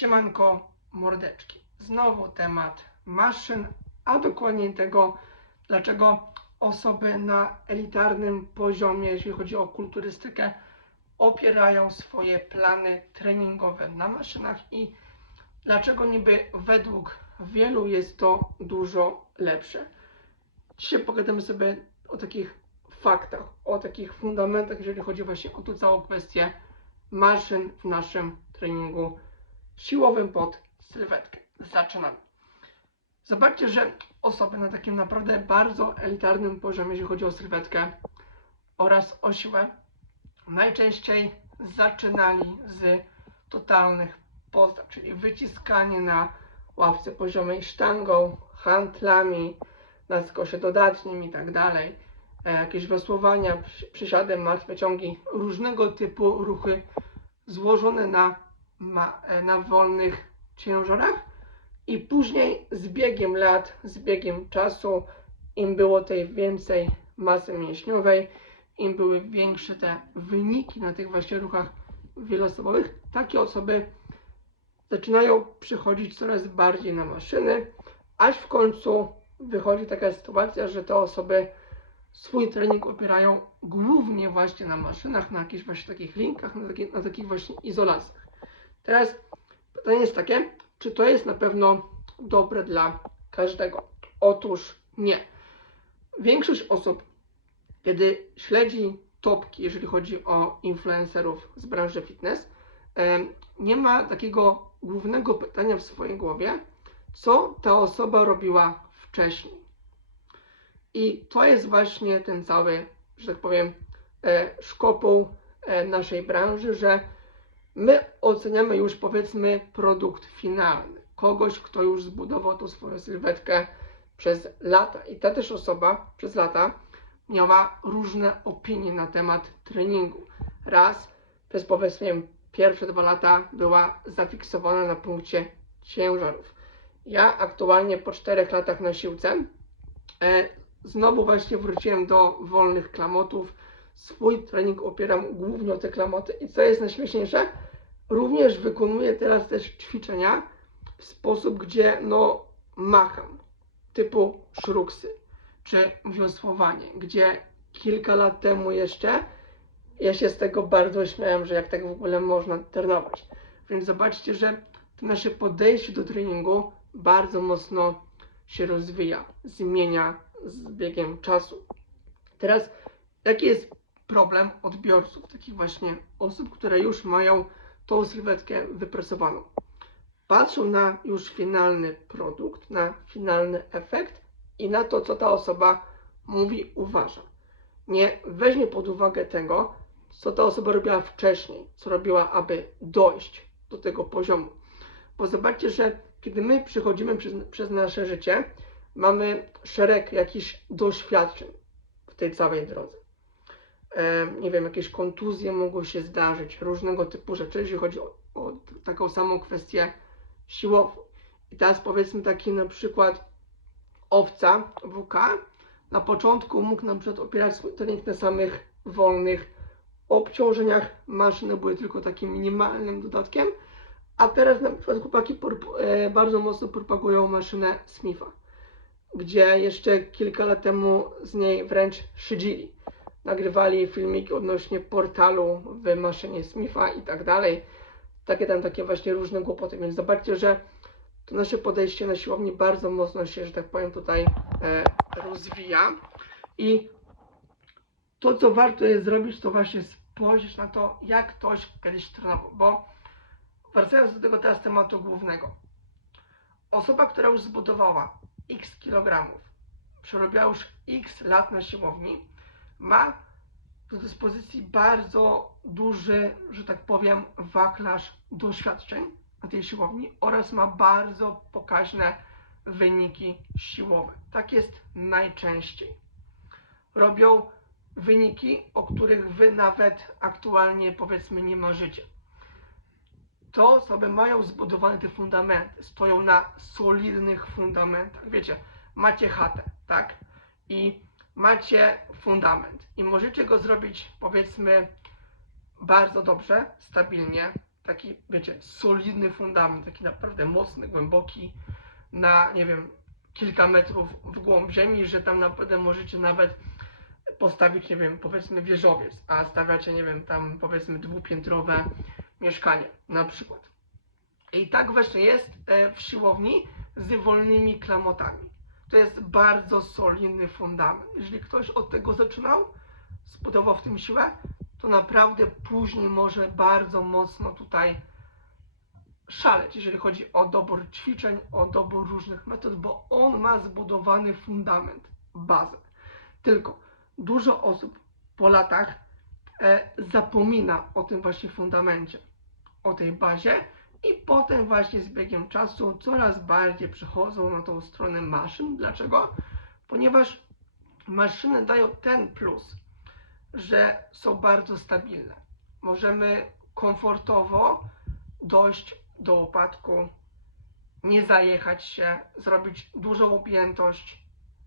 Siemanko, mordeczki. Znowu temat maszyn, a dokładniej tego, dlaczego osoby na elitarnym poziomie, jeśli chodzi o kulturystykę, opierają swoje plany treningowe na maszynach i dlaczego niby według wielu jest to dużo lepsze. Dzisiaj pogadamy sobie o takich faktach, o takich fundamentach, jeżeli chodzi właśnie o tą całą kwestię maszyn w naszym treningu siłowym pod sylwetkę. Zaczynamy. Zobaczcie, że osoby na takim naprawdę bardzo elitarnym poziomie, jeśli chodzi o sylwetkę oraz o siłę, najczęściej zaczynali z totalnych postaw, czyli wyciskanie na ławce poziomej sztangą, handlami, na skosie dodatnim i tak dalej, e, jakieś wiosłowania, przy- przysiady, martwe ciągi, różnego typu ruchy złożone na, ma, e, na wolnych ciężarach i później z biegiem lat, z biegiem czasu, im było tej więcej masy mięśniowej, im były większe te wyniki na tych właśnie ruchach wieloosobowych, takie osoby zaczynają przychodzić coraz bardziej na maszyny, aż w końcu wychodzi taka sytuacja, że te osoby swój trening opierają głównie właśnie na maszynach, na jakichś właśnie takich linkach, na, taki, na takich właśnie izolacjach. Teraz pytanie jest takie, czy to jest na pewno dobre dla każdego? Otóż nie. Większość osób, kiedy śledzi topki, jeżeli chodzi o influencerów z branży fitness, nie ma takiego głównego pytania w swojej głowie, co ta osoba robiła wcześniej. I to jest właśnie ten cały, że tak powiem, e, szkopuł e, naszej branży, że my oceniamy już powiedzmy produkt finalny. Kogoś, kto już zbudował tą swoją sylwetkę przez lata. I ta też osoba przez lata miała różne opinie na temat treningu. Raz przez powiedzmy pierwsze dwa lata była zafiksowana na punkcie ciężarów. Ja aktualnie po czterech latach na siłce e, znowu właśnie wróciłem do wolnych klamotów. Swój trening opieram głównie o te klamoty i co jest najśmieszniejsze, również wykonuję teraz też ćwiczenia w sposób, gdzie no macham, typu szruksy czy wiosłowanie, gdzie kilka lat temu jeszcze ja się z tego bardzo śmiałem, że jak tak w ogóle można trenować. Więc zobaczcie, że to nasze podejście do treningu bardzo mocno się rozwija, zmienia z biegiem czasu. Teraz, jaki jest problem odbiorców, takich właśnie osób, które już mają tą sylwetkę wypracowaną? Patrzą na już finalny produkt, na finalny efekt i na to, co ta osoba mówi, uważa. Nie weźmie pod uwagę tego, co ta osoba robiła wcześniej, co robiła, aby dojść do tego poziomu. Bo zobaczcie, że kiedy my przychodzimy przez, przez nasze życie, mamy szereg jakichś doświadczeń w tej całej drodze. E, nie wiem, jakieś kontuzje mogą się zdarzyć, różnego typu rzeczy, jeżeli chodzi o, o taką samą kwestię siłową. I teraz powiedzmy taki na przykład owca WK na początku mógł na przykład opierać swój trening na samych wolnych obciążeniach. Maszyny były tylko takim minimalnym dodatkiem, a teraz na przykład chłopaki e, bardzo mocno propagują maszynę Smitha, gdzie jeszcze kilka lat temu z niej wręcz szydzili. Nagrywali filmiki odnośnie portalu w maszynie Smitha i tak dalej. Takie tam takie właśnie różne głupoty, więc zobaczcie, że to nasze podejście na siłowni bardzo mocno się, że tak powiem, tutaj e, rozwija i to, co warto jest zrobić, to właśnie spojrzeć na to, jak ktoś kiedyś trenował, bo wracając do tego teraz tematu głównego. Osoba, która już zbudowała x kilogramów, przerobiła już x lat na siłowni, ma do dyspozycji bardzo duży, że tak powiem, wachlarz doświadczeń na tej siłowni oraz ma bardzo pokaźne wyniki siłowe. Tak jest najczęściej. Robią wyniki, o których wy nawet aktualnie powiedzmy nie marzycie. To osoby mają zbudowane te fundamenty, stoją na solidnych fundamentach. Wiecie, macie chatę, tak? I macie fundament i możecie go zrobić powiedzmy bardzo dobrze, stabilnie, taki, wiecie, solidny fundament, taki naprawdę mocny, głęboki, na, nie wiem, kilka metrów w głąb ziemi, że tam naprawdę możecie nawet postawić, nie wiem, powiedzmy wieżowiec, a stawiacie, nie wiem, tam powiedzmy dwupiętrowe mieszkanie na przykład. I tak właśnie jest e, w siłowni z wolnymi klamotami. To jest bardzo solidny fundament. Jeżeli ktoś od tego zaczynał, zbudował w tym siłę, to naprawdę później może bardzo mocno tutaj szaleć, jeżeli chodzi o dobór ćwiczeń, o dobór różnych metod, bo on ma zbudowany fundament, bazę. Tylko dużo osób po latach e, zapomina o tym właśnie fundamencie, o tej bazie i potem właśnie z biegiem czasu coraz bardziej przechodzą na tą stronę maszyn. Dlaczego? Ponieważ maszyny dają ten plus, że są bardzo stabilne. Możemy komfortowo dojść do upadku, nie zajechać się, zrobić dużą objętość,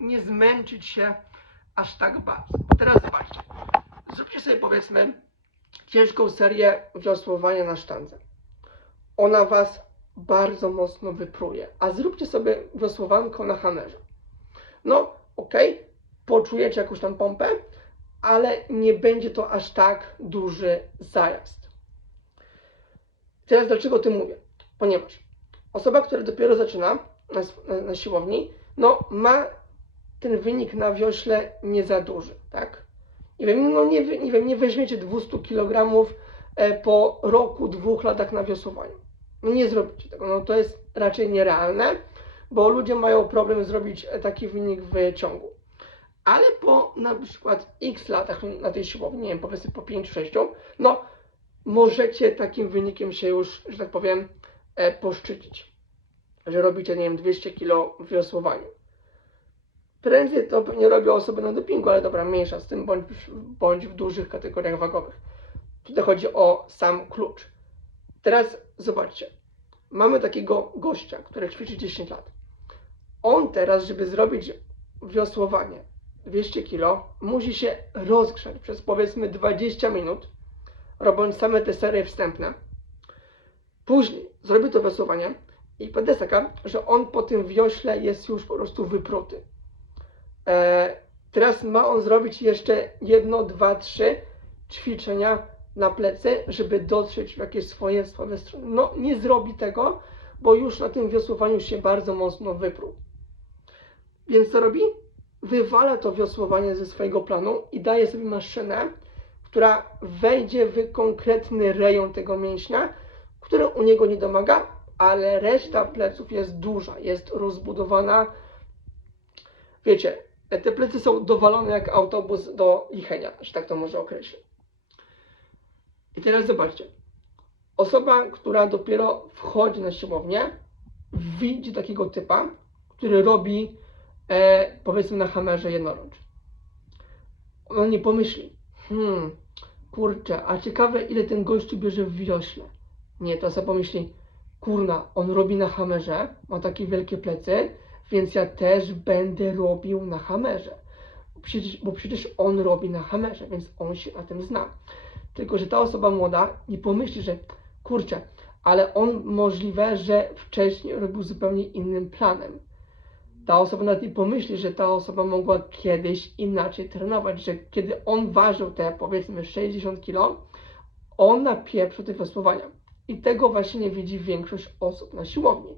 nie zmęczyć się aż tak bardzo. Teraz zobaczcie. Zróbcie sobie powiedzmy ciężką serię wiosłowania na sztandze. Ona Was bardzo mocno wypruje. A zróbcie sobie wiosłowanko na hamerze. No, ok, poczujecie jakąś tam pompę, ale nie będzie to aż tak duży zajazd. Teraz dlaczego o tym mówię? Ponieważ osoba, która dopiero zaczyna na, na, na siłowni, no ma ten wynik na wiośle nie za duży, tak? Nie wiem, no nie, nie wiem, nie weźmiecie 200 kg po roku, dwóch latach na wiosłowaniu. No nie zrobicie tego, no to jest raczej nierealne, bo ludzie mają problem zrobić e, taki wynik w ciągu. Ale po na przykład x latach na tej siłowni, nie wiem, powiedzmy po 5-6, no możecie takim wynikiem się już, że tak powiem, e, poszczycić. Że robicie, nie wiem, 200 kg w wiosłowaniu. Prędzej to pewnie robią osoby na dopingu, ale dobra, mniejsza z tym, bądź, bądź w dużych kategoriach wagowych. Tutaj chodzi o sam klucz. Teraz zobaczcie. Mamy takiego gościa, który ćwiczy 10 lat. On teraz, żeby zrobić wiosłowanie 200 kg, musi się rozgrzać przez powiedzmy 20 minut, robiąc same te serie wstępne. Później zrobi to wiosłowanie i prawda taka, że on po tym wiośle jest już po prostu wypruty. E, teraz ma on zrobić jeszcze jedno, dwa, trzy ćwiczenia na plecy, żeby dotrzeć w jakieś swoje słabe strony. No nie zrobi tego, bo już na tym wiosłowaniu się bardzo mocno wypruł. Więc co robi? Wywala to wiosłowanie ze swojego planu i daje sobie maszynę, która wejdzie w konkretny rejon tego mięśnia, który u niego nie domaga, ale reszta pleców jest duża, jest rozbudowana. Wiecie, te plecy są dowalone jak autobus do lichenia, że tak to może określić. Teraz zobaczcie. Osoba, która dopiero wchodzi na siłownię, widzi takiego typa, który robi e, powiedzmy na hamerze jednorącz. On nie pomyśli, hmm, kurczę, a ciekawe ile ten gościu bierze w wiośle. Nie, to sobie pomyśli, kurna, on robi na hamerze, ma takie wielkie plecy, więc ja też będę robił na hamerze. Przecież, bo przecież on robi na hamerze, więc on się na tym zna. Tylko, że ta osoba młoda nie pomyśli, że kurczę, ale on możliwe, że wcześniej robił zupełnie innym planem. Ta osoba nawet nie pomyśli, że ta osoba mogła kiedyś inaczej trenować, że kiedy on ważył te powiedzmy 60 kg, on napieprzył te wiosłowania. I tego właśnie nie widzi większość osób na siłowni,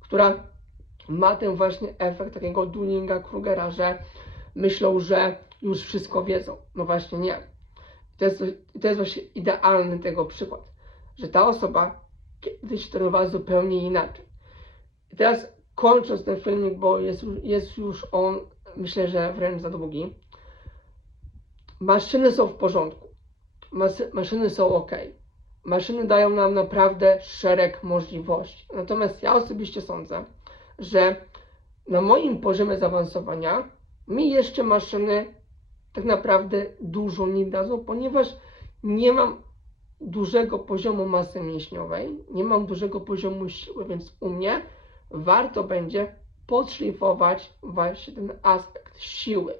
która ma ten właśnie efekt takiego Dunninga-Krugera, że myślą, że już wszystko wiedzą. No właśnie nie. To jest, to jest właśnie idealny tego przykład, że ta osoba kiedyś trenowała zupełnie inaczej. I teraz kończąc ten filmik, bo jest, jest już on, myślę, że wręcz za długi. Maszyny są w porządku. Masy, maszyny są ok. Maszyny dają nam naprawdę szereg możliwości. Natomiast ja osobiście sądzę, że na moim poziomie zaawansowania mi jeszcze maszyny tak naprawdę dużo nie dadzą, ponieważ nie mam dużego poziomu masy mięśniowej, nie mam dużego poziomu siły, więc u mnie warto będzie podszlifować właśnie ten aspekt siły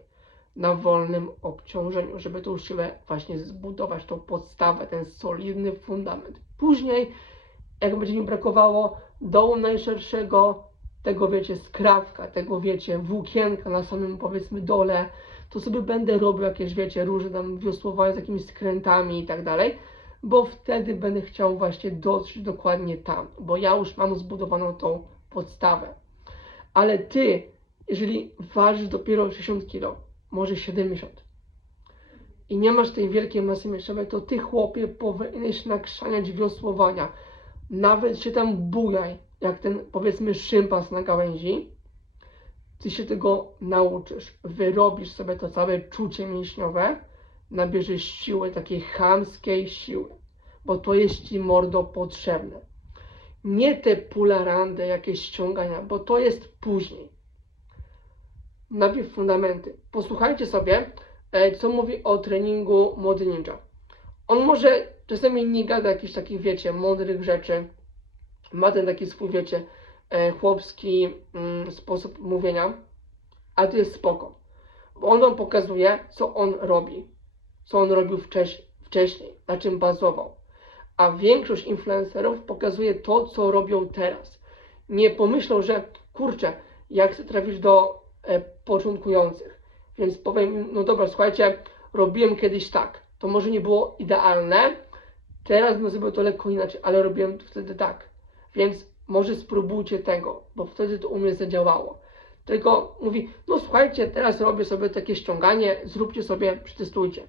na wolnym obciążeniu, żeby tą siłę właśnie zbudować, tą podstawę, ten solidny fundament. Później, jak będzie mi brakowało dołu najszerszego, tego wiecie, skrawka, tego wiecie, włókienka na samym powiedzmy dole, to sobie będę robił jakieś, wiecie, różne tam wiosłowania z jakimiś skrętami i tak dalej, bo wtedy będę chciał właśnie dotrzeć dokładnie tam, bo ja już mam zbudowaną tą podstawę. Ale ty, jeżeli ważysz dopiero 60 kg, może 70 i nie masz tej wielkiej masy mięśniowej, to ty chłopie powinieneś nakrzaniać wiosłowania. Nawet się tam bujaj, jak ten powiedzmy szympas na gałęzi, ty się tego nauczysz, wyrobisz sobie to całe czucie mięśniowe, nabierzesz siły, takiej chamskiej siły, bo to jest ci mordo potrzebne. Nie te pularandy, jakieś ściągania, bo to jest później. Najpierw fundamenty. Posłuchajcie sobie, e, co mówi o treningu młody ninja. On może czasami nie gada jakichś takich, wiecie, mądrych rzeczy, ma ten taki swój, wiecie, chłopski mm, sposób mówienia, ale to jest spoko, bo on wam pokazuje, co on robi, co on robił wcześ, wcześniej, na czym bazował. A większość influencerów pokazuje to, co robią teraz. Nie pomyślą, że kurczę, jak chcę trafić do e, początkujących. Więc powiem, no dobra, słuchajcie, robiłem kiedyś tak. To może nie było idealne, teraz bym zrobił to lekko inaczej, ale robiłem wtedy tak. Więc może spróbujcie tego, bo wtedy to u mnie zadziałało. Tylko mówi, no słuchajcie, teraz robię sobie takie ściąganie, zróbcie sobie, przetestujcie.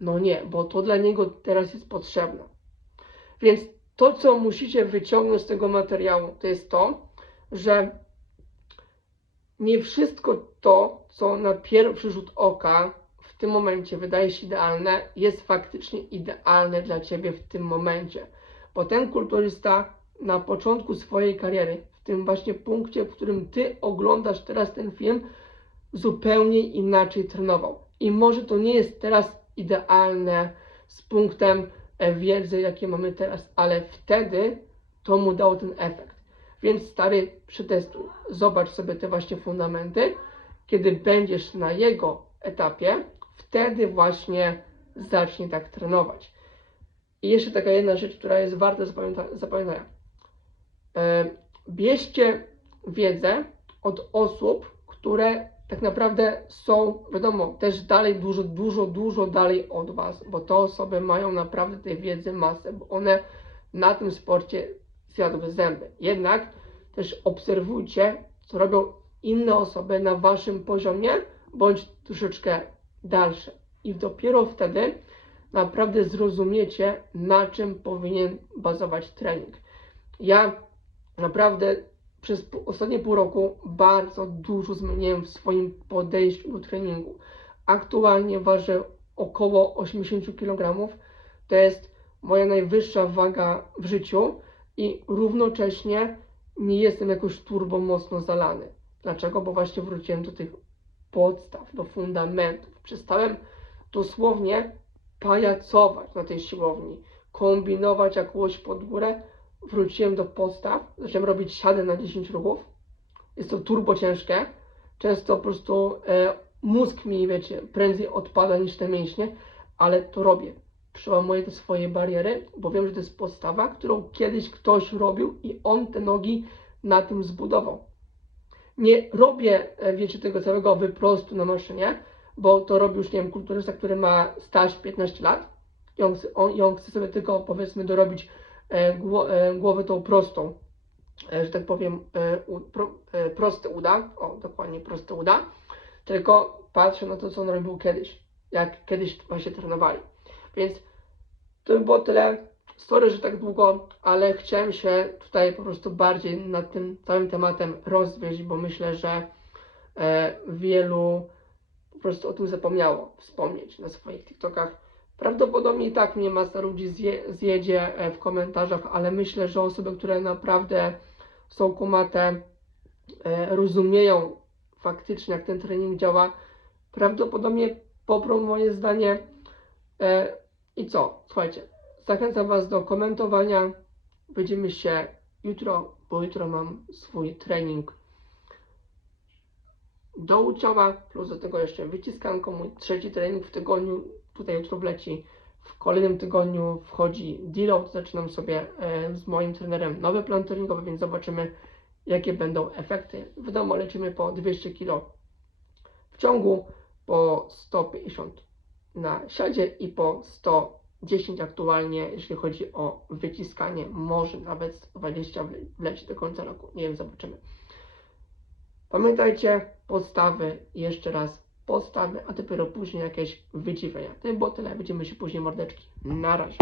No nie, bo to dla niego teraz jest potrzebne. Więc to, co musicie wyciągnąć z tego materiału, to jest to, że nie wszystko to, co na pierwszy rzut oka w tym momencie wydaje się idealne, jest faktycznie idealne dla ciebie w tym momencie. Bo ten kulturysta na początku swojej kariery, w tym właśnie punkcie, w którym ty oglądasz teraz ten film, zupełnie inaczej trenował. I może to nie jest teraz idealne z punktem e, wiedzy, jakie mamy teraz, ale wtedy to mu dało ten efekt. Więc stary, przetestuj. Zobacz sobie te właśnie fundamenty. Kiedy będziesz na jego etapie, wtedy właśnie zacznie tak trenować. I jeszcze taka jedna rzecz, która jest warta zapamięta- zapamiętania. E, bierzcie wiedzę od osób, które tak naprawdę są, wiadomo, też dalej, dużo, dużo, dużo dalej od Was, bo te osoby mają naprawdę tej wiedzy masę, bo one na tym sporcie zjadły zęby. Jednak też obserwujcie, co robią inne osoby na Waszym poziomie, bądź troszeczkę dalsze. I dopiero wtedy naprawdę zrozumiecie, na czym powinien bazować trening. Ja naprawdę przez ostatnie pół roku bardzo dużo zmieniłem w swoim podejściu do treningu. Aktualnie ważę około 80 kg. To jest moja najwyższa waga w życiu i równocześnie nie jestem jakoś turbo mocno zalany. Dlaczego? Bo właśnie wróciłem do tych podstaw, do fundamentów. Przestałem dosłownie pajacować na tej siłowni, kombinować jak łoś pod górę. Wróciłem do podstaw, zacząłem robić siady na 10 ruchów. Jest to turbo ciężkie. Często po prostu e, mózg mi, wiecie, prędzej odpada niż te mięśnie, ale to robię. Przełamuję te swoje bariery, bo wiem, że to jest podstawa, którą kiedyś ktoś robił i on te nogi na tym zbudował. Nie robię, e, wiecie, tego całego wyprostu na maszynie, bo to robi już, nie wiem, kulturysta, który ma staż 15 lat i on, on, i on chce sobie tylko, powiedzmy, dorobić e, e, głowę tą prostą, e, że tak powiem, proste uda, o, dokładnie proste uda, tylko patrzę na to, co on robił kiedyś, jak kiedyś właśnie trenowali. Więc to by było tyle. Sorry, że tak długo, ale chciałem się tutaj po prostu bardziej nad tym całym tematem rozwieść, bo myślę, że wielu po prostu o tym zapomniało wspomnieć na swoich TikTokach. Prawdopodobnie tak mnie masa ludzi zje, zjedzie e, w komentarzach, ale myślę, że osoby, które naprawdę są kumate, e, rozumieją faktycznie, jak ten trening działa, prawdopodobnie poprą moje zdanie. E, I co? Słuchajcie, zachęcam Was do komentowania. Widzimy się jutro, bo jutro mam swój trening dołu ciała, plus do tego jeszcze wyciskanką, mój trzeci trening w tygodniu, tutaj jutro wleci W kolejnym tygodniu wchodzi deload, zaczynam sobie e, z moim trenerem nowy plan treningowy, więc zobaczymy jakie będą efekty. Wiadomo, lecimy po 200 kg w ciągu, po 150 na siadzie i po 110 aktualnie, jeśli chodzi o wyciskanie, może nawet 120 wle- wleci do końca roku, nie wiem, zobaczymy. Pamiętajcie, podstawy, jeszcze raz podstawy, a dopiero później jakieś wydziwienia. To by było tyle, widzimy się później mordeczki. Na razie.